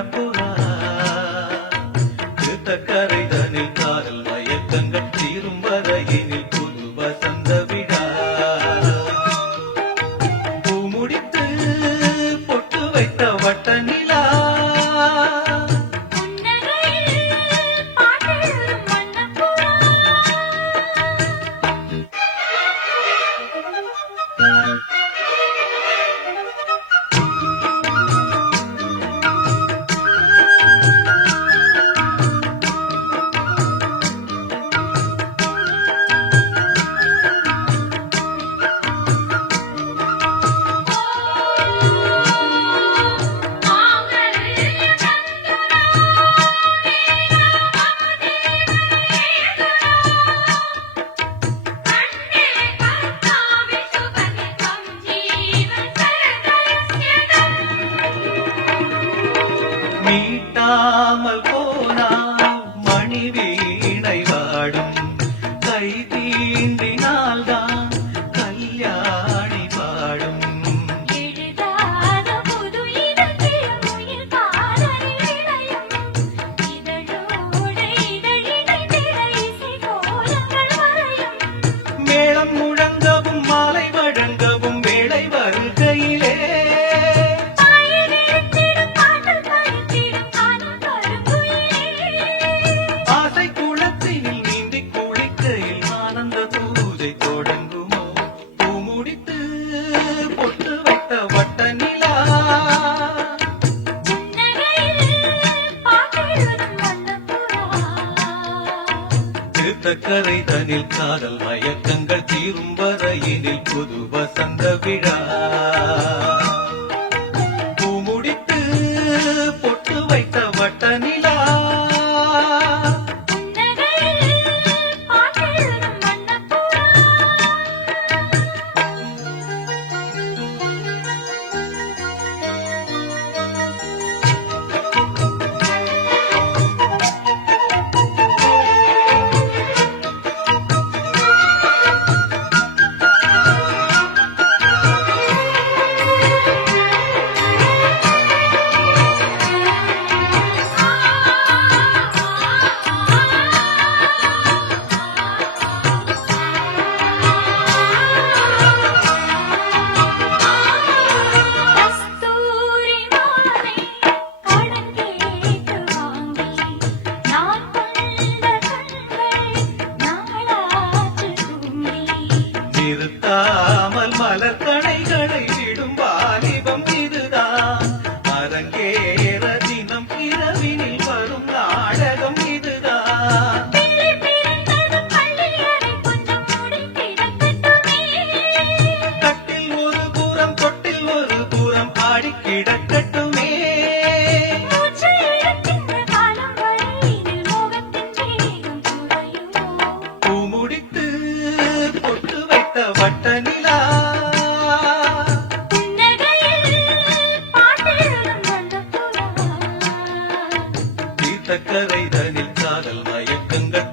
வண்ணப்புறா கரைதனில் காதல் மயக்கங்கள் தீரும் வரையினில் புது வசந்த விழா பூமுடித்து பொட்டு வைத்த வட்ட நிலா மீட்டாமல் போனால் மணி வீணை வாடும் கை தீண்டினால்தான் கல்யாணி பாடும் எழுதாத புது இதழில் காதல் இளையும் இதழோடு இதழினை திரையிசை கோலங்கள் வரையும் மேளம் முழங்கவும் மாலை வழங்கவும் வேளை வருகையிலே தொடங்குமோ பூமுடித்து பொட்டு வைத்த வட்ட நிலா திருத்தக்கரை தனில் காதல் மயக்கங்கள் தீரும் வரையினில் புது வசந்த விழா பூமுடித்து பொட்டு வைத்த வட்ட நிலா நிறுத்தாமல் மலர் கணைகளை விடும் வாலிபம் இதுதான் அரங்கேற தினம் இரவினில் வரும் நாடகம் இதுதான் கட்டில் ஒரு புறம் தொட்டில் ஒரு புறம் ஆடி கிடக்கட்டுமே பூமுடித்து பொட்டு வைத்த வட்ட நிலா தீர்த்தக்கரை தனில் காதல் மயக்கங்கள்